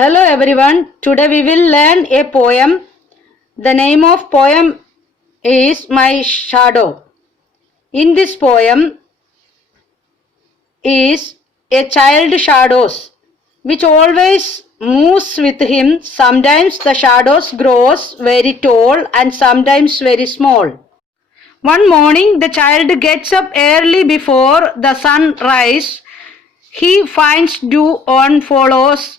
Hello everyone. Today we will learn a poem. The name of poem is My Shadow. In this poem is a child shadows which always moves with him. Sometimes the shadows grows very tall and sometimes very small. One morning the child gets up early before the sun rise. He finds dew on follows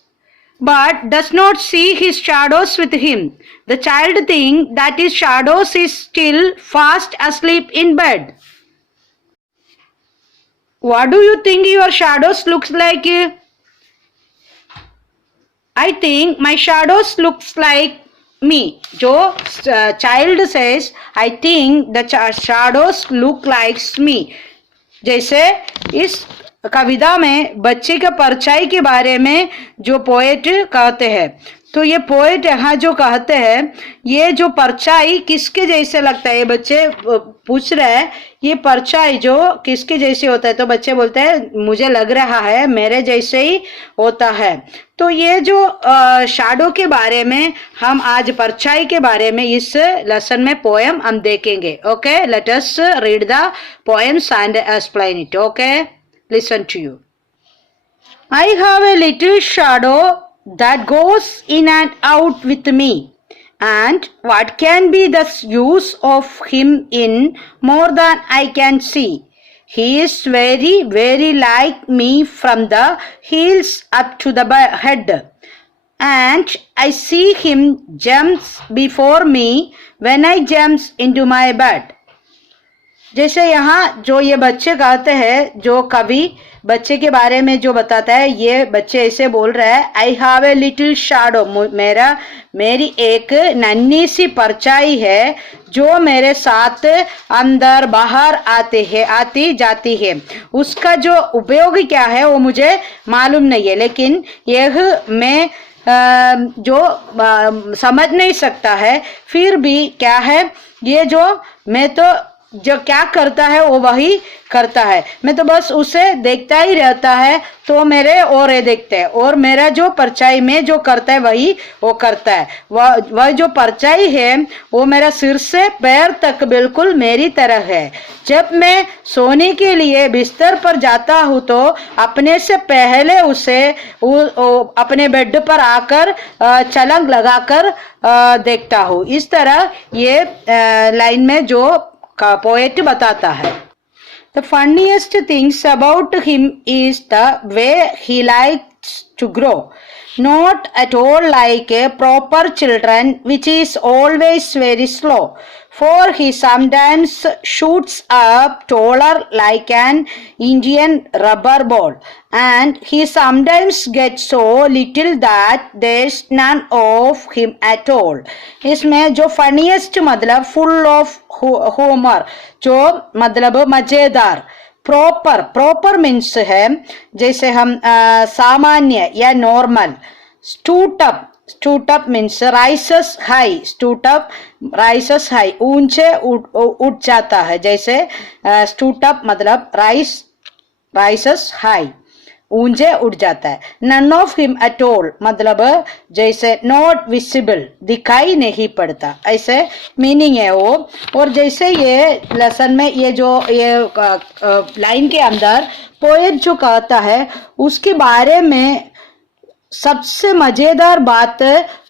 but does not see his shadows with him. The child thinks that his shadows is still fast asleep in bed. What do you think your shadows looks like? I think my shadows looks like me. जो child says, I think the shadows look like me. जैसे इस कविता में बच्चे के परछाई के बारे में जो पोएट कहते हैं, तो ये पोएट यहाँ जो कहते हैं ये जो परछाई किसके जैसे लगता है, ये बच्चे पूछ रहे हैं ये परछाई जो किसके जैसे होता है, तो बच्चे बोलते हैं मुझे लग रहा है मेरे जैसे ही होता है। तो ये जो शैडो के बारे में हम आज परछाई के बारे में इस लेसन में पोएम हम देखेंगे। Okay, let us read the poems and explain it. Okay, listen to you. I have a little shadow that goes in and out with me, and what can be the use of him in more than I can see. He is very, very like me from the heels up to the head, and I see him jumps before me when I jumps into my bed. जैसे यहाँ जो ये बच्चे कहते हैं, जो कवि बच्चे के बारे में जो बताता है, ये बच्चे ऐसे बोल रहा है I have a little shadow, मेरी एक नन्ही सी परछाई है जो मेरे साथ अंदर बाहर आती जाती है। उसका जो उपयोग क्या है वो मुझे मालूम नहीं है, लेकिन यह मैं जो समझ नहीं सकता है, फिर भी क्या है ये जो मैं तो जो क्या करता है वो वही करता है, मैं तो बस उसे देखता ही रहता है, तो मेरे और ये देखते हैं, और मेरा जो परछाई में जो करता है वही वो करता है। वह जो परछाई है वो मेरा सिर से पैर तक बिल्कुल मेरी तरह है। जब मैं सोने के लिए बिस्तर पर जाता हूँ तो अपने से पहले उसे अपने बेड पर आकर छलांग लगाकर देखता हूँ। इस तरह ये लाइन में जो पोएट बताता है। The funniest things about him is the way he likes to grow. Not at all like a proper children, which is always very slow. For he sometimes shoots up taller like an Indian rubber ball, and he sometimes gets so little that there's none of him at all. इसमें जो funniest मतलब full of humor, जो मतलब मजेदार, proper means है जैसे हम सामान्य या normal. Shoot up means rises high, shoot up rises high, ऊंचे उठ जाता है, जैसे स्टूट अप मतलब राइसेस हाई, ऊंचे उठ जाता है। None of him at all मतलब जैसे नॉट विजिबल, दिखाई नहीं पड़ता, ऐसे मीनिंग है वो। और जैसे ये लेसन में ये जो ये लाइन के अंदर पोएट जो कहता है उसके बारे में सबसे मजेदार बात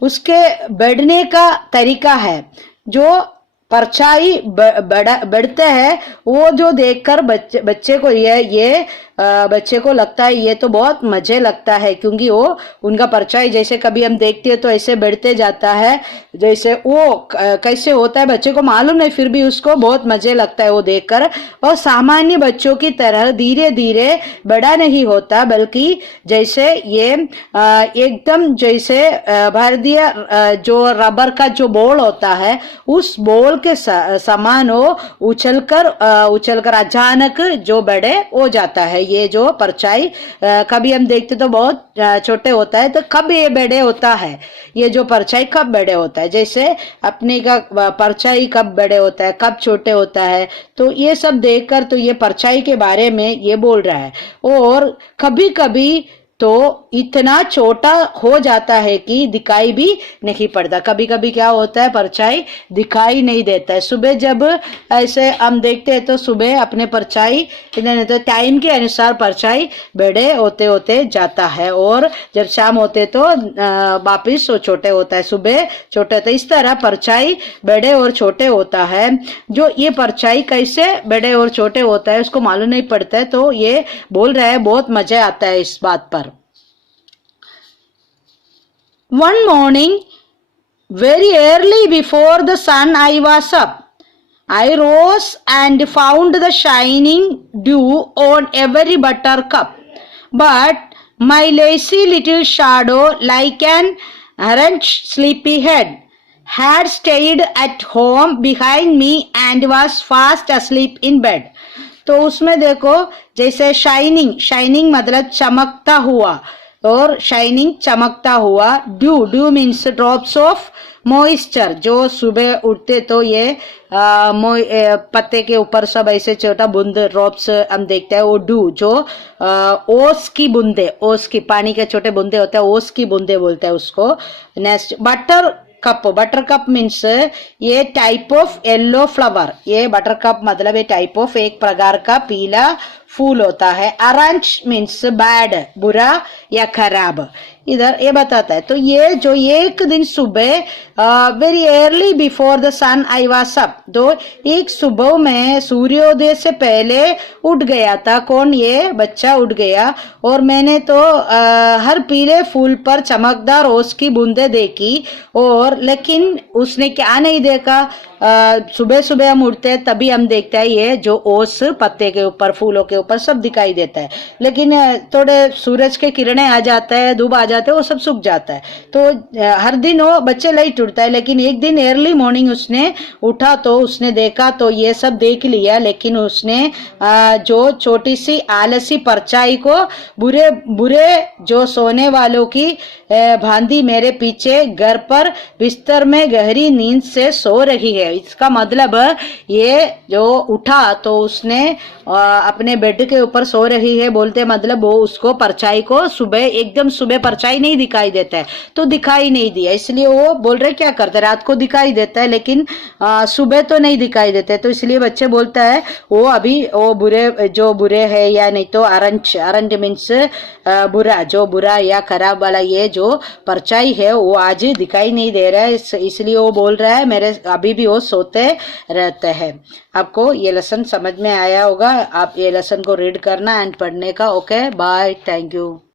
उसके बढ़ने का तरीका है। जो परछाई बढ़ते हैं वो जो देखकर बच्चे को ये बच्चे को लगता है ये तो बहुत मजे लगता है, क्योंकि वो उनका परछाई जैसे कभी हम देखते हैं तो ऐसे बढ़ते जाता है, जैसे वो कैसे होता है बच्चे को मालूम नहीं, फिर भी उसको बहुत मजे लगता है वो देखकर। और सामान्य बच्चों की तरह धीरे धीरे बड़ा नहीं होता, बल्कि जैसे ये एकदम जैसे भारतीय जो रबर का जो बॉल होता है उस बॉल के समान वो उछलकर अचानक जो बड़े हो जाता है। ये जो परछाई कभी हम देखते तो बहुत छोटे होता है, तो कब ये बड़े होता है, ये जो परछाई कब बड़े होता है, जैसे अपने का परछाई कब बड़े होता है, कब छोटे होता है, तो ये सब देखकर तो ये परछाई के बारे में ये बोल रहा है। और कभी कभी तो इतना छोटा हो जाता है कि दिखाई भी नहीं पड़ता। कभी कभी क्या होता है, परछाई दिखाई नहीं देता है। सुबह जब ऐसे हम देखते हैं तो सुबह अपने परछाई तो टाइम के अनुसार परछाई बड़े होते होते जाता है, और जब शाम होते तो वापिस वो छोटे होता है, सुबह छोटे होता है। इस तरह परछाई बड़े और छोटे होता है। जो ये परछाई कैसे बड़े और छोटे होता है उसको मालूम नहीं पड़ता है, तो ये बोल रहा है, बहुत मजा आता है इस बात पर। One morning, very early before the sun, I was up. I rose and found the shining dew on every buttercup. But my lazy little shadow, like an errant sleepyhead, had stayed at home behind me and was fast asleep in bed. तो उसमें देखो, जैसे shining, shining मतलब चमकता हुआ, और shining चमकता हुआ। Due, due means drops of moisture. जो सुबह उठते तो ये पत्ते के ऊपर सब ऐसे छोटा बूंद ड्रॉप्स हम देखते हैं, वो ड्यू जो ओस की बूंदे, ओस की पानी के छोटे बूंदे होते हैं, ओस की बूंदे बोलते हैं उसको। Next butter cup, butter cup means ये टाइप ऑफ येलो फ्लावर। ये बटर कप मतलब ये टाइप ऑफ एक प्रकार का पीला फूल होता है। ऑरेंज मीन्स बैड, बुरा या खराब, इधर ये बताता है। तो ये जो एक दिन सुबह very early before the sun I was up, तो एक सुबह में सूर्योदय से पहले उठ गया था। कौन? ये बच्चा उठ गया, और मैंने तो हर पीले फूल पर चमकदार ओस की बूंदे देखी, और लेकिन उसने क्या नहीं देखा, सुबह सुबह हम उठते हैं तभी हम देखते हैं ये जो ओस पत्ते के ऊपर, फूलों के ऊपर सब दिखाई देता है, लेकिन थोड़े सूरज के किरणें आ जाता है, धूप आ जाते हैं, वो सब सूख जाता है। तो हर दिन वो बच्चे लेट उठता है, लेकिन एक दिन अर्ली मॉर्निंग उसने उठा तो उसने देखा, तो ये सब देख लिया, लेकिन उसने जो छोटी सी आलसी परछाई को बुरे बुरे जो सोने वालों की भांति मेरे पीछे घर पर बिस्तर में गहरी नींद से सो रही है। इसका मतलब ये जो उठा तो उसने अपने बेड के ऊपर सो रही है, बोलते मतलब वो उसको परछाई को सुबह, एकदम सुबह परछाई नहीं दिखाई देता है, तो दिखाई नहीं दिया, इसलिए वो बोल रहे क्या करते, रात को दिखाई देता है लेकिन सुबह तो नहीं दिखाई देते। तो इसलिए बच्चे बोलता है वो अभी वो बुरे, जो बुरे है या नहीं तो ऑरेंज, ऑरेंज मीन्स बुरा, जो बुरा या खराब वाला ये जो परछाई है वो आज दिखाई नहीं दे रहा है, इसलिए वो बोल रहा है मेरे अभी भी वो सोते रहते हैं। आपको ये लेसन समझ में आया होगा, आप ये लेसन को रीड करना एंड पढ़ने का। Okay, bye, thank you.